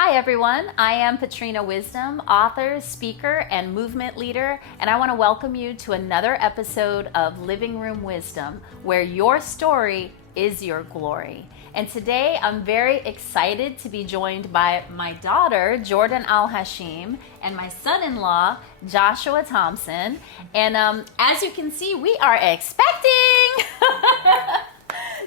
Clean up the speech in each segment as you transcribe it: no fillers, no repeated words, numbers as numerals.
Hi everyone, I am Patrina Wisdom, author, speaker, and movement leader, and I want to welcome you to another episode of Living Room Wisdom, where your story is your glory. And today I'm very excited to be joined by my daughter, Jorden Alhashim, and my son-in-law, Joshua Thompson. And as you can see, we are expecting!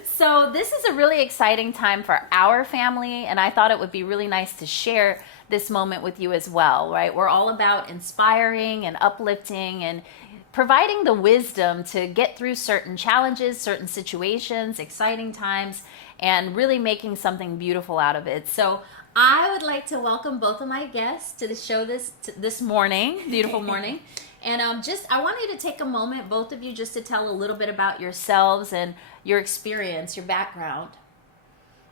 So this is a really exciting time for our family, and I thought it would be really nice to share this moment with you as well, right? We're all about inspiring and uplifting and providing the wisdom to get through certain challenges, certain situations, exciting times, and really making something beautiful out of it. So I would like to welcome both of my guests to the show this morning, beautiful morning. And I want you to take a moment, both of you, just to tell a little bit about yourselves and your experience, your background.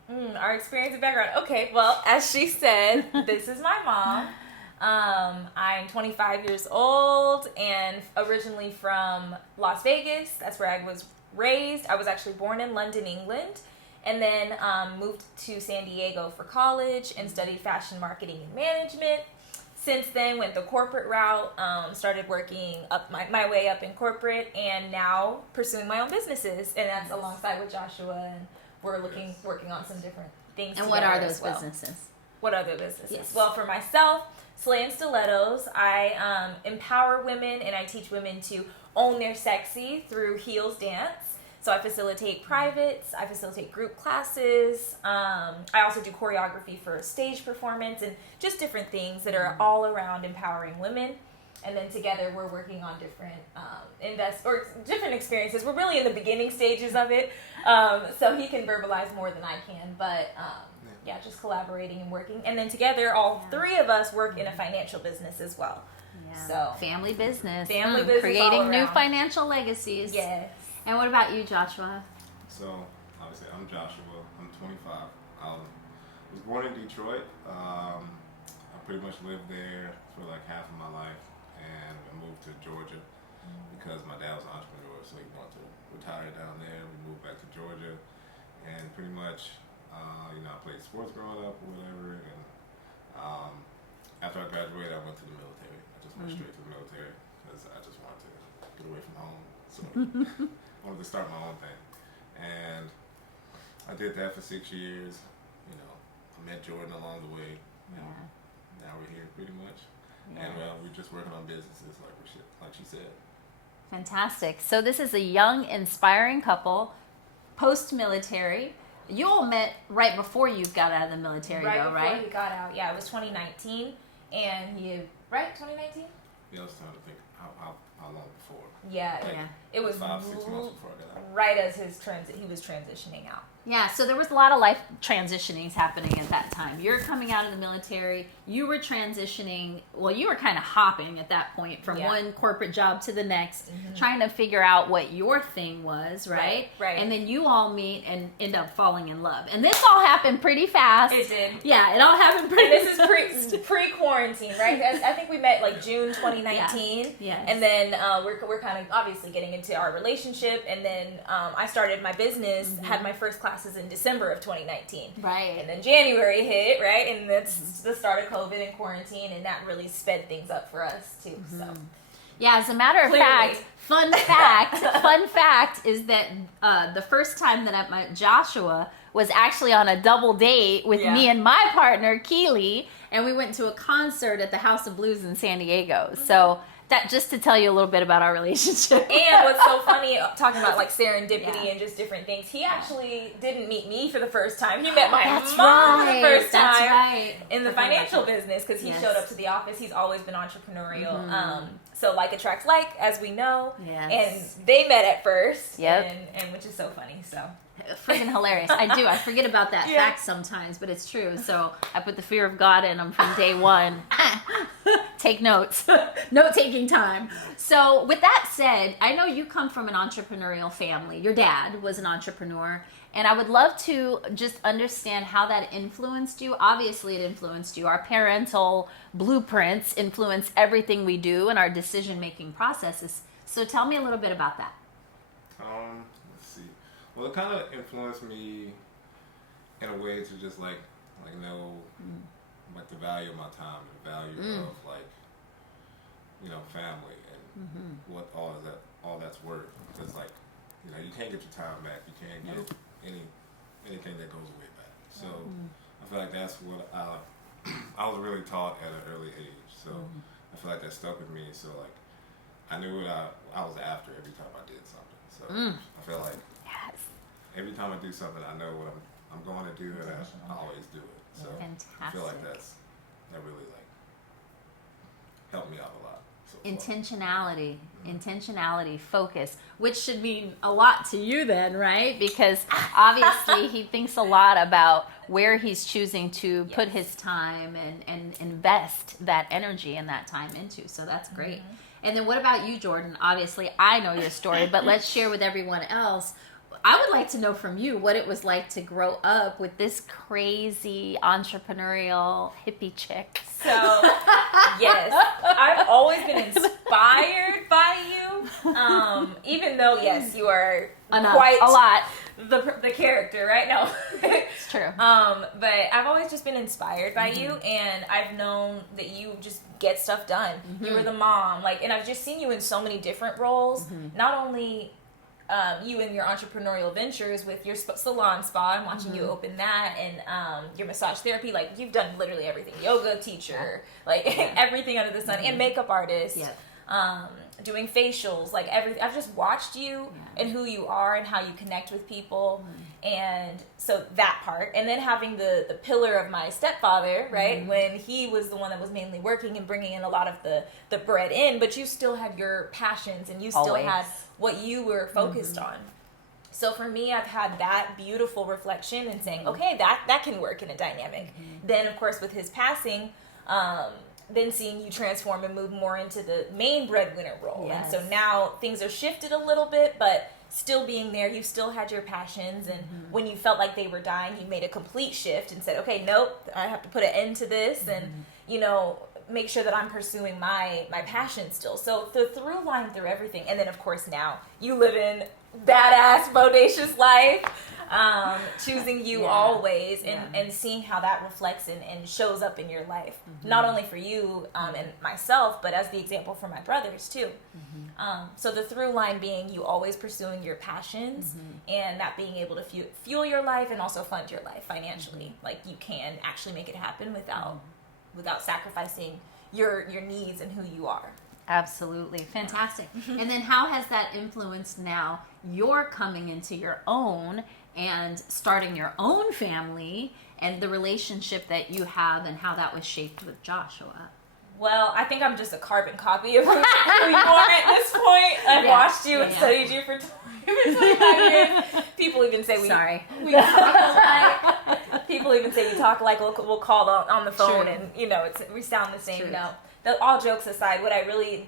Our experience and background. Okay, well, as she said, this is my mom. I'm 25 years old and originally from Las Vegas. That's where I was raised. I was actually born in London, England, and then moved to San Diego for college and studied fashion marketing and management. Since then, went the corporate route, started working up my way up in corporate, and now pursuing my own businesses. And that's alongside with Joshua, and we're working on some different things. And what are those businesses? What other businesses? Yes. Well, for myself, Stilettos, I empower women and I teach women to own their sexy through heels dance. So I facilitate privates, I facilitate group classes, I also do choreography for stage performance and just different things that are all around empowering women. And then together we're working on different different experiences. We're really in the beginning stages of it, so he can verbalize more than I can, but just collaborating and working. And then together all three of us work in a financial business as well. Yeah. So Family business, all creating new around. financial legacies. Yes. And what about you, Joshua? So, obviously, I'm Joshua. I'm 25. I was born in Detroit. I pretty much lived there for like half of my life, and I moved to Georgia because my dad was an entrepreneur, so he wanted to retire down there. We moved back to Georgia, and pretty much, I played sports growing up or whatever. And after I graduated, I went to the military. I just went straight to the military because I just wanted to get away from home. So. I wanted to start my own thing, and I did that for 6 years. I met Jorden along the way, and now we're here pretty much. And we're just working on businesses, like she said. Fantastic. So this is a young, inspiring couple, post-military. You all met right before you got out of the military, Right though, before right? he got out. Yeah, it was 2019, and right 2019. Yeah, I was trying to think how long before. Yeah, Yeah. It was 5-6 months before I got out. right as he was transitioning out. Yeah, so there was a lot of life transitionings happening at that time. You're coming out of the military. You were transitioning. Well, you were kind of hopping at that point from one corporate job to the next, trying to figure out what your thing was, right? Right. And then you all meet and end up falling in love. And this all happened pretty fast. It did. Yeah, it all happened pretty And this is pre-quarantine, right? I think we met like June 2019. Yes. And then we're kind of obviously getting into our relationship. And then I started my business, had my first classes in December of 2019. Right. And then January hit, right? And that's the start of COVID and quarantine, and that really sped things up for us too. So. Yeah, as a matter of Clearly. fun fact is that the first time that I met Joshua was actually on a double date with me and my partner, Keely, and we went to a concert at the House of Blues in San Diego. So that just to tell you a little bit about our relationship. And what's so funny, talking about like serendipity and just different things, he actually didn't meet me for the first time. He met my mom for the first time in the financial business because he showed up to the office. He's always been entrepreneurial. So like attracts like, as we know. Yes. And they met at first. Yep. And which is so funny. So freaking hilarious. I forget about that fact sometimes, but it's true. So I put the fear of God in them from day one. Take notes. Note-taking time. So with that said, I know you come from an entrepreneurial family. Your dad was an entrepreneur. And I would love to just understand how that influenced you. Obviously, it influenced you. Our parental blueprints influence everything we do and our decision-making processes. So tell me a little bit about that. Let's see. Well, it kind of influenced me in a way to just like know value of my time, the value of like, you know, family and what all that's worth. Because like, you know, you can't get your time back. You can't get anything that goes way back. So I feel like that's what I was really taught at an early age. So I feel like that stuck with me. So like, I knew what I was after every time I did something. So I feel like every time I do something, I know what I'm going to do, and I always do it. So I feel like that really like helped me out a lot. So Intentionality, focus, which should mean a lot to you then, right? Because obviously he thinks a lot about where he's choosing to put his time and invest that energy and that time into. So that's great. And then what about you, Jorden? Obviously I know your story, but let's share with everyone else. I would like to know from you what it was like to grow up with this crazy entrepreneurial hippie chick. So, yes, I've always been inspired by you. Even though, yes, you are quite a lot the character, right? No, it's true. But I've always just been inspired by you, and I've known that you just get stuff done. You were the mom, like, and I've just seen you in so many different roles. Not only you and your entrepreneurial ventures with your salon spa. I'm watching you open that, and your massage therapy. Like, you've done literally everything. Yoga teacher, like everything under the sun, and makeup artist. Doing facials, like everything. I've just watched you and who you are and how you connect with people, and so that part. And then having the pillar of my stepfather, right, when he was the one that was mainly working and bringing in a lot of the bread in, but you still had your passions and you still had what you were focused on. So for me, I've had that beautiful reflection and saying, okay, that can work in a dynamic. Then, of course, with his passing, then seeing you transform and move more into the main breadwinner role. And so now things are shifted a little bit, but still being there, you still had your passions. And when you felt like they were dying, you made a complete shift and said, okay, nope, I have to put an end to this and, you know, make sure that I'm pursuing my passion still. So the through line through everything. And then, of course, now you live in Badass Bodacious Life, choosing you always, and seeing how that reflects and shows up in your life, not only for you and myself, but as the example for my brothers too. So the through line being you always pursuing your passions, and that being able to fuel your life and also fund your life financially. Like, you can actually make it happen without sacrificing your needs and who you are. Absolutely. Fantastic. And then how has that influenced now your coming into your own and starting your own family and the relationship that you have and how that was shaped with Joshua? Well, I think I'm just a carbon copy of who you are at this point. I've watched you and studied you for 25 years. People even say we talk alike. People even say we talk alike. We'll call on the phone, and you know we sound the same. No, all jokes aside, what I really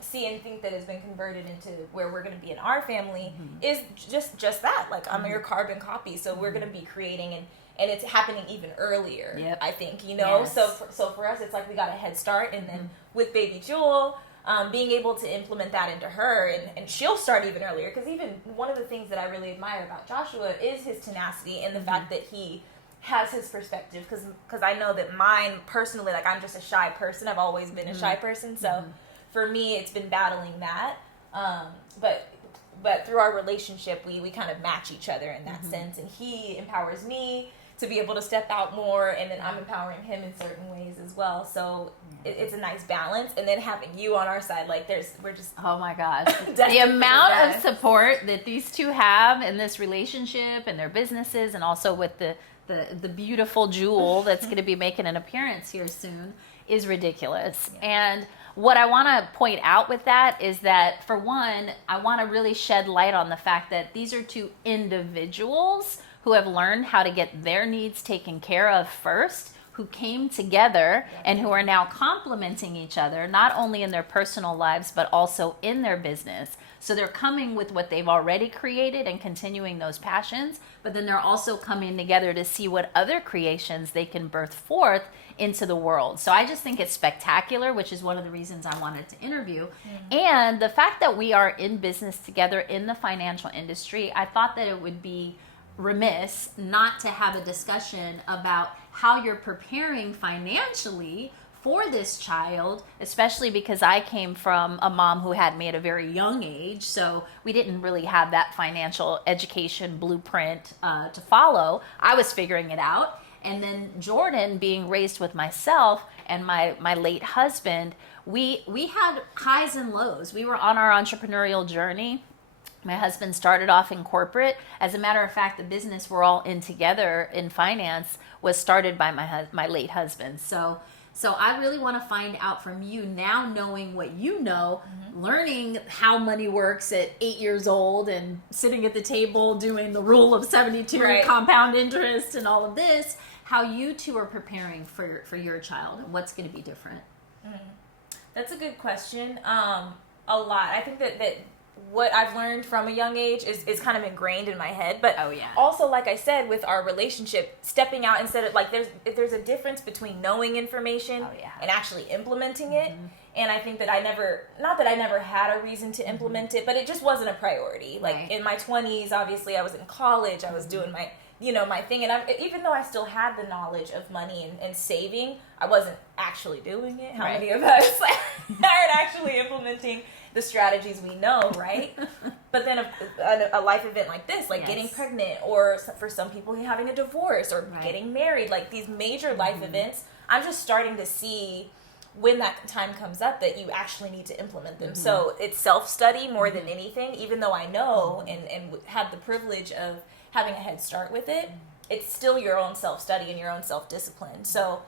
see and think that has been converted into where we're going to be in our family is just that. Like, I'm your carbon copy, so we're going to be creating and it's happening even earlier. I think, you know. So for us, it's like we got a head start, and then with baby Jewel, being able to implement that into her, and she'll start even earlier, because even one of the things that I really admire about Joshua is his tenacity and the fact that he has his perspective, because I know that mine personally, like, I'm just a shy person. I've always been a shy person, so for me it's been battling that, but through our relationship we kind of match each other in that sense, and he empowers me to be able to step out more, and then I'm empowering him in certain ways as well. So it's a nice balance. And then having you on our side, like, we're just, oh my gosh, the amount of support that these two have in this relationship and their businesses, and also with the beautiful Jewel that's going to be making an appearance here soon, is ridiculous. And what I want to point out with that is that, for one, I want to really shed light on the fact that these are two individuals who have learned how to get their needs taken care of first, who came together and who are now complementing each other, not only in their personal lives, but also in their business. So they're coming with what they've already created and continuing those passions, but then they're also coming together to see what other creations they can birth forth into the world. So I just think it's spectacular, which is one of the reasons I wanted to interview. And the fact that we are in business together in the financial industry, I thought that it would be remiss not to have a discussion about how you're preparing financially for this child, especially because I came from a mom who had me at a very young age, so we didn't really have that financial education blueprint to follow. I was figuring it out. And then Jorden, being raised with myself and my late husband, we had highs and lows. We were on our entrepreneurial journey. My husband started off in corporate. As a matter of fact, the business we're all in together in finance was started by my late husband. So I really want to find out from you now, knowing what you know, learning how money works at 8 years old and sitting at the table doing the rule of 72, right, compound interest and all of this, how you two are preparing for your child and what's going to be different. That's a good question. A lot. I think that what I've learned from a young age is kind of ingrained in my head. But also, like I said, with our relationship, stepping out instead of, like, there's a difference between knowing information and actually implementing it. And I think that not that I never had a reason to implement it, but it just wasn't a priority. Like in my 20s, obviously I was in college, I was doing my thing. And even though I still had the knowledge of money and saving, I wasn't actually doing it. How many of us aren't actually implementing the strategies we know, right? But then a life event like this, like getting pregnant, or for some people having a divorce, or getting married, like these major life events, I'm just starting to see when that time comes up that you actually need to implement them. So it's self-study more than anything, even though I know and have the privilege of having a head start with it, it's still your own self-study and your own self-discipline. So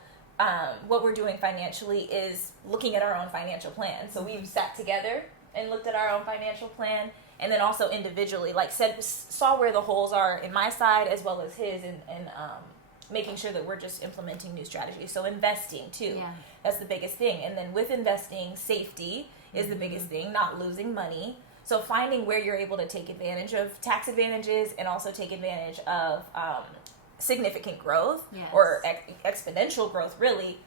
what we're doing financially is looking at our own financial plan. So we've sat together and looked at our own financial plan, and then also individually, like saw where the holes are in my side as well as his, and making sure that we're just implementing new strategies. So investing too, that's the biggest thing. And then with investing, safety is the biggest thing, not losing money. So finding where you're able to take advantage of tax advantages and also take advantage of significant growth or exponential growth, really,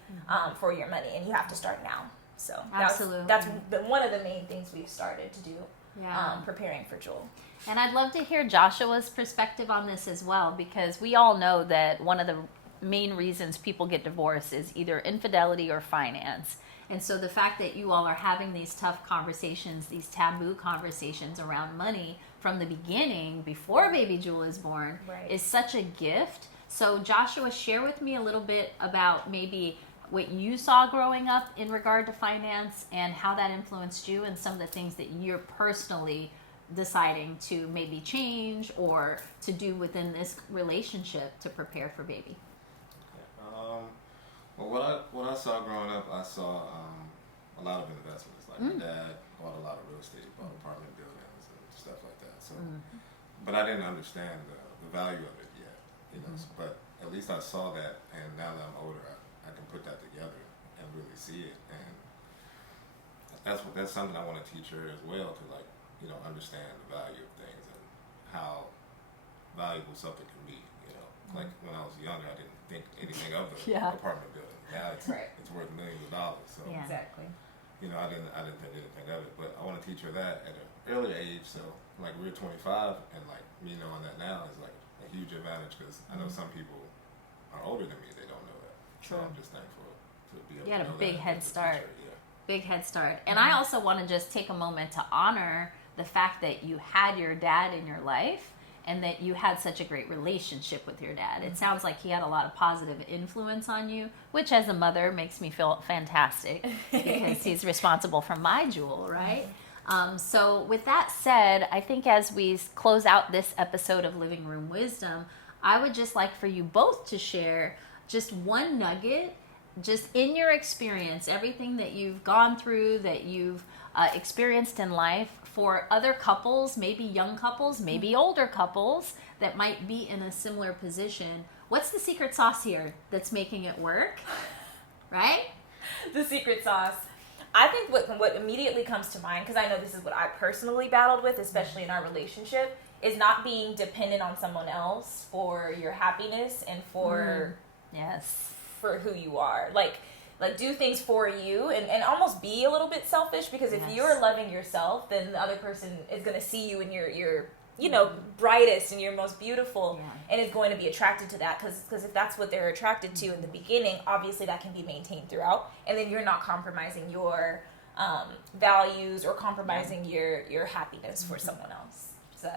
for your money. And you have to start now. So that's been one of the main things we've started to do, preparing for Joel. And I'd love to hear Joshua's perspective on this as well, because we all know that one of the main reasons people get divorced is either infidelity or finance. And so the fact that you all are having these tough conversations, these taboo conversations around money from the beginning, before baby Jewel is born, is such a gift. So Joshua, share with me a little bit about maybe what you saw growing up in regard to finance and how that influenced you, and some of the things that you're personally deciding to maybe change or to do within this relationship to prepare for baby. Well, what I saw growing up, I saw a lot of investments. Like my dad bought a lot of real estate, bought apartment buildings and stuff like that. So, but I didn't understand the value of it yet, you know. But at least I saw that, and now that I'm older, I can put that together and really see it. And that's something I want to teach her as well, to, like, you know, understand the value of things and how valuable something can be. You know, like when I was younger, I didn't think anything of the apartment building. Now it's worth millions of dollars. So Exactly. You know, I didn't think anything of it. But I want to teach her that at an earlier age. So like we're 25, and like me knowing that now is like a huge advantage, because I know some people are older than me, they don't know that. So I'm just thankful to be able to know that. You had a big head start. Big head start. And I Mm-hmm. also want to just take a moment to honor the fact that you had your dad in your life and that you had such a great relationship with your dad. It sounds like he had a lot of positive influence on you, which as a mother makes me feel fantastic because he's responsible for my Jewel, right? So with that said, I think as we close out this episode of Living Room Wisdom, I would just like for you both to share just one nugget, just in your experience, everything that you've gone through, that you've experienced in life, for other couples, maybe young couples, maybe older couples that might be in a similar position. What's the secret sauce here that's making it work? Right? The secret sauce. I think what immediately comes to mind, because I know this is what I personally battled with, especially in our relationship, is not being dependent on someone else for your happiness and for for who you are. Like do things for you, and almost be a little bit selfish, because if you're loving yourself, then the other person is going to see you in your brightest and your most beautiful, Yeah. and is going to be attracted to that, because if that's what they're attracted to in the beginning, obviously that can be maintained throughout, and then you're not compromising your values or compromising your happiness for someone else. So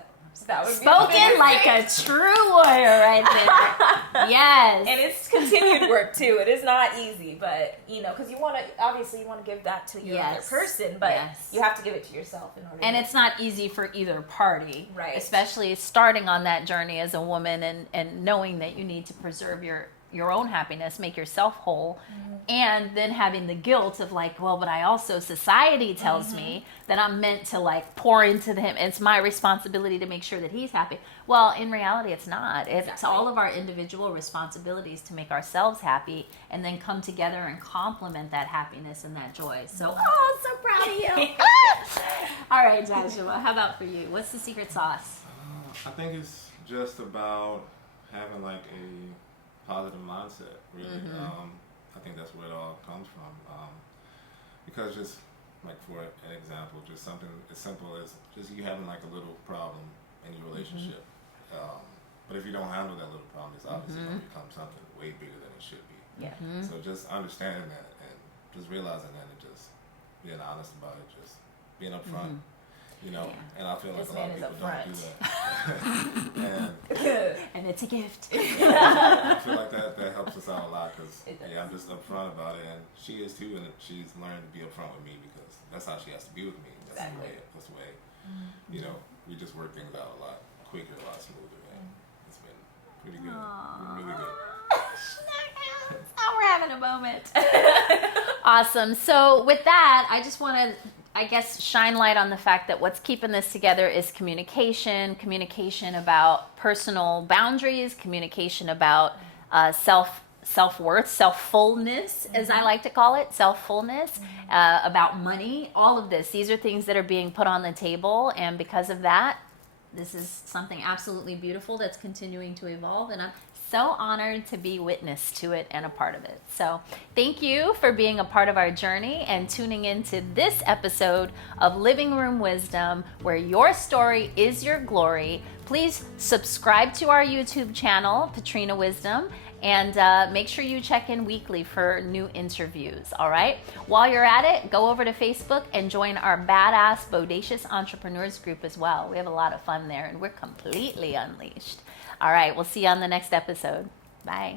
that would be Spoken like a true warrior right there. Yes. And it's continued work too. It is not easy, but because you want to give that to your other person, but you have to give it to yourself in order. And it's not easy for either party, right? Especially starting on that journey as a woman, and knowing that you need to preserve your own happiness, make yourself whole, and then having the guilt of like, well, but I also, society tells me that I'm meant to like pour into him. It's my responsibility to make sure that he's happy. Well, in reality, it's not. It's all of our individual responsibilities to make ourselves happy, and then come together and complement that happiness and that joy. So, I'm so proud of you. All right, Joshua, how about for you? What's the secret sauce? I think it's just about having like a positive mindset, really. I think that's where it all comes from. Because just like for an example, just something as simple as just you having like a little problem in your relationship. But if you don't handle that little problem, it's obviously going to become something way bigger than it should be. Yeah. So just understanding that and just realizing that and just being honest about it, just being upfront. And I feel like This a lot man of is people don't do upfront. that. And it's a gift. I feel like that helps us out a lot because I'm just upfront about it, and she is too, and she's learned to be upfront with me because that's how she has to be with me. That's the way. We just work things out a lot quicker, a lot smoother, and it's been pretty good. Been really good. Oh, we're having a moment. Awesome. So with that, I just want to, shine light on the fact that what's keeping this together is communication about personal boundaries, communication about self-worth, self-fullness, as I like to call it, self-fullness, about money, all of this. These are things that are being put on the table, and because of that, this is something absolutely beautiful that's continuing to evolve, and I'm so honored to be witness to it and a part of it. So thank you for being a part of our journey and tuning into this episode of Living Room Wisdom, where your story is your glory. Please subscribe to our YouTube channel, Patrina Wisdom, and make sure you check in weekly for new interviews, all right? While you're at it, go over to Facebook and join our Badass Bodacious Entrepreneurs group as well. We have a lot of fun there, and we're completely unleashed. All right, we'll see you on the next episode. Bye.